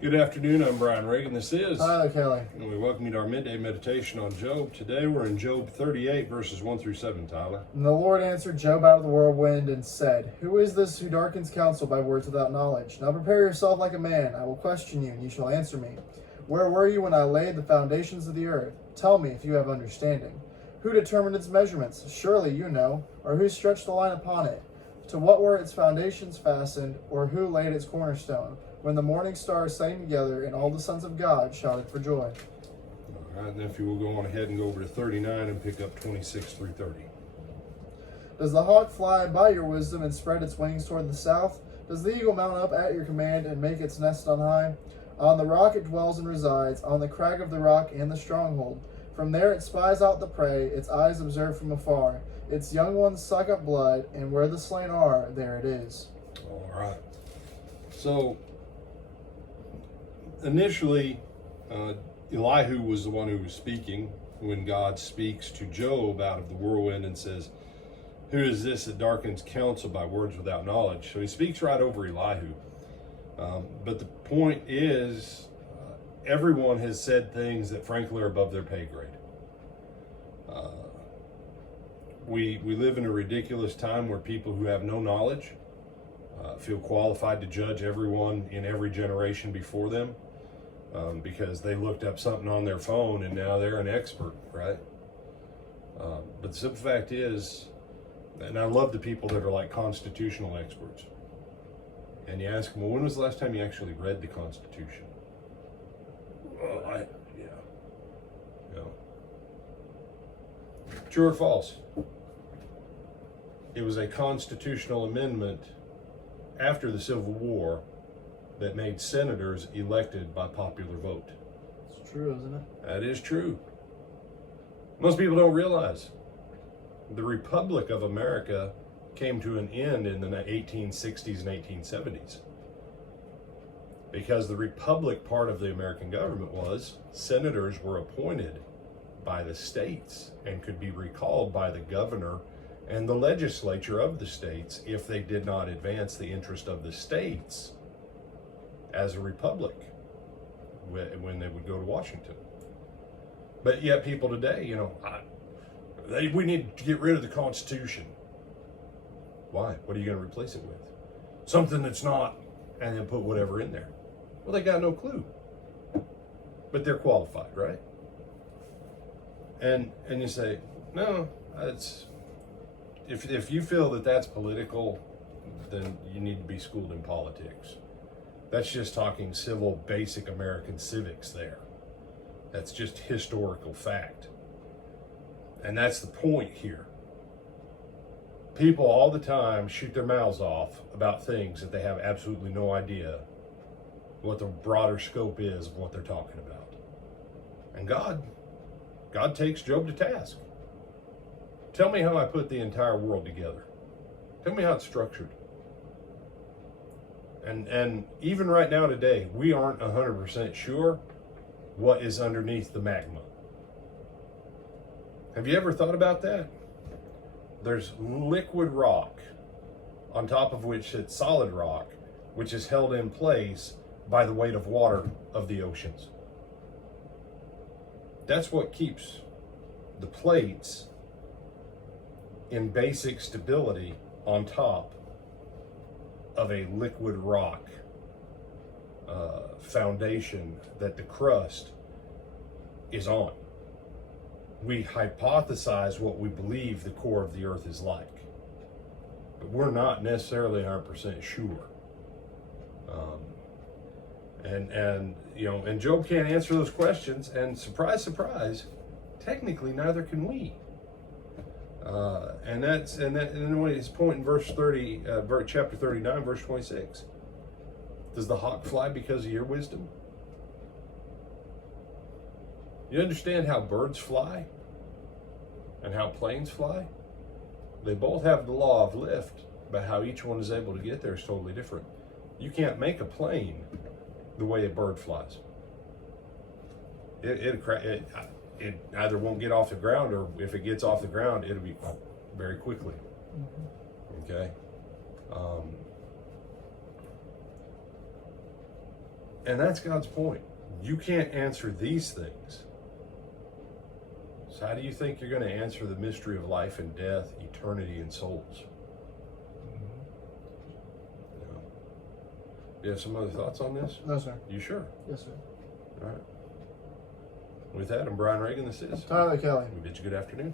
Good afternoon, I'm Brian Reagan. This is, Hi, Kelly. and we welcome you to our midday meditation on Job. Today we're in Job 38, verses 1 through 7, Tyler. And the Lord answered Job out of the whirlwind and said, Who is this who darkens counsel by words without knowledge? Now prepare yourself like a man. I will question you, and you shall answer me. Where were you when I laid the foundations of the earth? Tell me if you have understanding. Who determined its measurements? Surely you know. Or who stretched the line upon it? To what were its foundations fastened? Or who laid its cornerstone? When the morning stars sang together and all the sons of God shouted for joy. All right, and if you will go on ahead and go over to 39 and pick up 26 through 30. Does the hawk fly by your wisdom and spread its wings toward the south? Does the eagle mount up at your command and make its nest on high? On the rock it dwells and resides, on the crag of the rock and the stronghold. From there it spies out the prey, its eyes observe from afar. Its young ones suck up blood, and where the slain are, there it is. All right. So, initially, Elihu was the one who was speaking when God speaks to Job out of the whirlwind and says, Who is this that darkens counsel by words without knowledge? So he speaks right over Elihu. But the point is, everyone has said things that frankly are above their pay grade. We live in a ridiculous time where people who have no knowledge feel qualified to judge everyone in every generation before them because they looked up something on their phone and now they're an expert, right? But the simple fact is, and I love the people that are like constitutional experts. And you ask them, well, when was the last time you actually read the Constitution? Well, yeah. True or false? It was a constitutional amendment after the Civil War that made senators elected by popular vote. It's true, isn't it? That is true. Most people don't realize the Republic of America came to an end in the 1860s and 1870s. Because the Republic part of the American government was senators were appointed by the states and could be recalled by the governor and the legislature of the states if they did not advance the interest of the states as a republic when they would go to Washington. But yet people today, we need to get rid of the Constitution. Why? What are you going to replace it with? Something that's not, and then put whatever in there. Well, they got no clue. But they're qualified, right? And you say, no, it's if you feel that that's political, then you need to be schooled in politics. That's just talking civil, basic American civics there. That's just historical fact. And that's the point here. People all the time shoot their mouths off about things that they have absolutely no idea what the broader scope is of what they're talking about. And God takes Job to task. Tell me how I put the entire world together. Tell me how it's structured. And even right now today, we aren't 100% sure what is underneath the magma. Have you ever thought about that? There's liquid rock on top of which sits solid rock, which is held in place by the weight of water of the oceans. That's what keeps the plates in basic stability on top of a liquid rock foundation that the crust is on. We hypothesize what we believe the core of the earth is like, but we're not necessarily 100% sure. And Job can't answer those questions, and surprise, surprise, technically neither can we. And then when his point in verse 30, chapter 39, verse 26. Does the hawk fly because of your wisdom? You understand how birds fly and how planes fly? They both have the law of lift, but how each one is able to get there is totally different. You can't make a plane the way a bird flies. It either won't get off the ground, or if it gets off the ground, it'll be very quickly. Okay. And that's God's point. You can't answer these things. So how do you think you're going to answer the mystery of life and death, eternity and souls? You have some other thoughts on this? No, sir. You sure? Yes, sir. All right. With that, I'm Brian Reagan. This is Tyler Kelly. We bid you good afternoon.